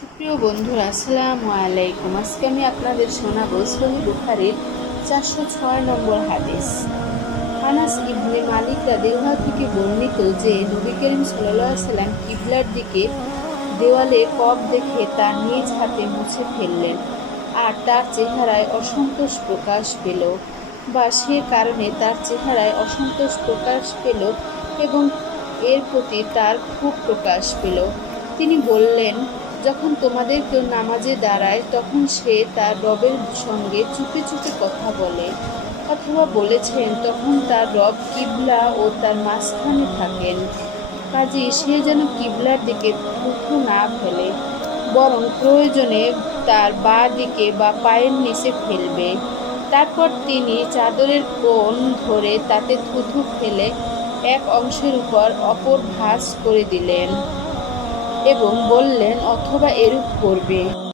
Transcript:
সুপ্রিয় বন্ধুরা, আসসালামু আলাইকুম। আজকে আমি আপনাদের শোনাবো সহিহ বুখারীর 406 নম্বর হাদিস। আনাস ইবনে মালিক রাদিয়াল্লাহু থেকে বর্ণিত যে নবী করিম সাল্লাল্লাহু আলাইহি সাল্লাম কিবলার দিকে দেওয়ালে কব দেখে তার নিজ হাতে মুছে ফেললেন, আর তার চেহারায় অসন্তোষ প্রকাশ পেল, বা সে কারণে তার চেহারায় অসন্তোষ প্রকাশ পেল এবং এর প্রতি তার ক্ষোভ প্রকাশ পেল। তিনি বললেন, যখন তোমাদের কেউ নামাজে দাঁড়ায় তখন সে তার রবের সঙ্গে চুপে চুপে কথা বলে, অথবা বলেছেন তখন তার রব কিবলা ও তার মাঝখানে থাকেন, কাজেই সে যেন কিবলার দিকে থুথু না ফেলে, বরং প্রয়োজনে তার বাঁ দিকে বা পায়ের নিচে ফেলবে। তারপর তিনি চাদরের কোণ ধরে তাতে থুথু ফেলে এক অংশের উপর অপর ভাঁজ করে দিলেন এবং বললেন, অথবা এরূপ করবে।